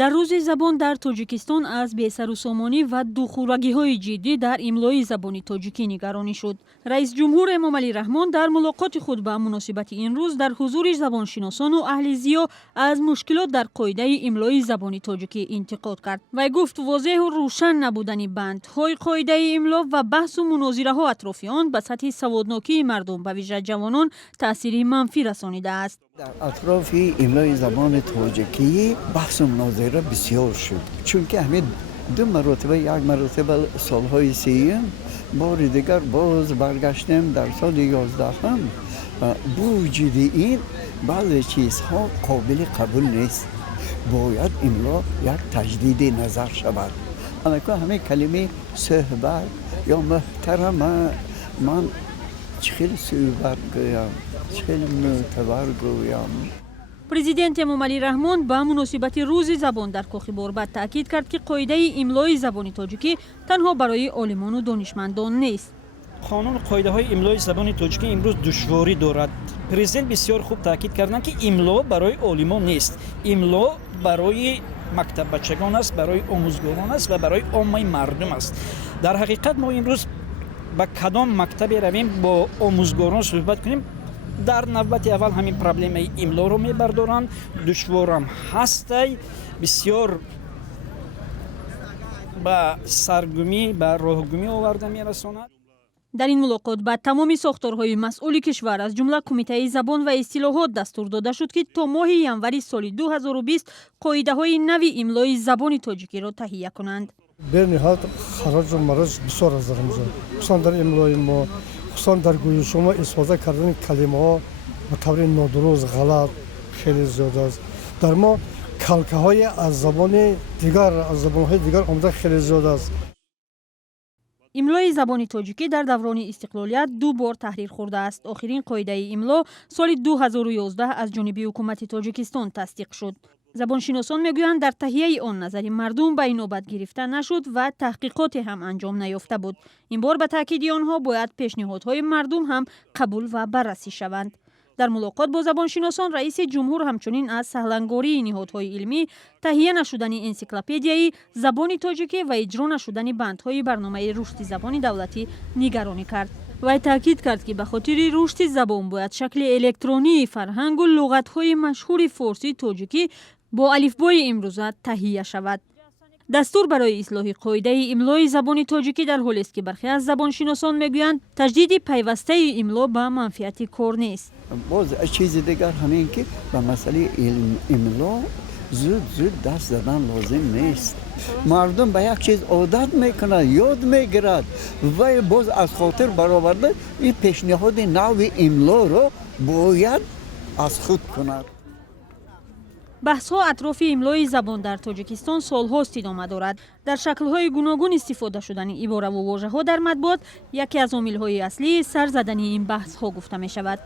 дар рӯзи забон дар Тоҷикистон аз бесарусомонӣ ва дӯхурагиҳои ҷиддӣ дар имлои забони тоҷикӣ нигаронӣ шуд. раис ҷумҳур Эмомалӣ Раҳмон дар мулоқоти худ ба муносибати ин рӯз дар ҳузури забоншиносону аҳли зиё аз мушкилот дар қоидаи имлои забони тоҷикӣ интиқод кард. Вай гуфт возеҳу рӯшан набудани бандҳои қоидаи имло ва баҳсу мунозираҳо атрофи он ба сатҳи саводнокии мардум ба вижа ҷавонон таъсири манфӣ расонидааст. در اطراف املای زبان تاجیکی بحث و مناظره بسیار شد چون که همین دو مرتبه یک مرتبه سالهای سیم بار دیگر باز برگشتیم در سال 11 هم بوجود این بعضی چیزها قابل قبول نیست باید املا یک تجدید نظر شود اما همین کلمه صحبت یا محترمه من خیلی صحبت گویم президент Эмомалӣ Раҳмон ба муносибати рӯзи забон дар Кохи Борбад таъкид кард ки қоидаи имлои забони тоҷикӣ танҳо барои олимону донишмандон нест. қонун қоидаҳои имлои забони тоҷикӣ имрӯз душворӣ дорад. Президент бисёр хуб таъкид карданд ки имло барои олимон нест. Имло барои мактаббачагон аст, барои омӯзгорон аст ва барои оммаи мардум аст. Дар ҳақиқат мо имрӯз ба кадом мактабе равем бо омӯзгорон суҳбат кунем дар навбати аввал ҳамин проблемаи имлоро мебардоранд душворам ҳастай бисёр ба саргумӣ ба роҳгумӣ оварда мерасонад. дар ин мулоқот ба тамоми сохторҳои масъули кишвар аз ҷумла кумитаи забон ва истилоҳот дастур дода шуд ки то моҳи январи соли 2020 қоидаҳои нави имлои забони тоҷикиро таҳия кунанд. бениҳоят хароҷу мароҷ бисёр аз дар инҷо хусусан дар имлои мо хусусан дар гӯи шумо истифода кардани калимаҳо ба таври нодуруст ғалат хеле зиёд аст. дар мо калкаҳои аз забони дигар аз забонҳои дигар омада хеле зиёд аст. имлои забони тоҷикӣ дар даврони истиқлолият 2 бор таҳрир хӯрдааст. охирин қоидаи имло соли 2011 аз ҷониби ҳукумати Тоҷикистон тасдиқ шуд. забоншиносон мегӯянд дар таҳияи он назари мардум ба инобат гирифта нашуд ва таҳқиқоте ҳам анҷом наёфта буд. ин бор ба таъкиди онҳо бояд пешниҳодҳои мардум ҳам қабул ва баррасӣ шаванд. дар мулоқот бо забоншиносон раиси ҷумҳур ҳамчунин аз саҳлангории ниҳодҳои илмӣ, таҳия нашудани энсиклопедияи забони тоҷикӣ ва иҷро нашудани бандҳои барномаи рушди забони давлатӣ нигаронӣ кард. вай таъкид кард ки ба хотири рушди забон бояд шакли электронии фарҳангу луғатҳои машҳури форсӣ тоҷикӣ бо алифбои имрӯза таҳия шавад. дастур барои ислоҳи қоидаи имлои забони тоҷикӣ дар ҳолест ки бархе аз забоншиносон мегӯянд таҷдиди пайвастаи имло ба манфиати кор нест. باز چیز دیگر همین که به مسئله املا زود دست زدن لازم نیست مردم به یک چیز عادت میکنه یاد میگیرد و باز از خاطر برآورده این پیشنهاد نو املا رو باید از خود کند. баҳсҳо атрофи имлои забон дар Тоҷикистон солҳост идома дорад. дар шаклҳои гуногун истифода шудани ибораву вожаҳо дар матбуот яке аз омилҳои аслии сар задани ин баҳсҳо гуфта мешавад.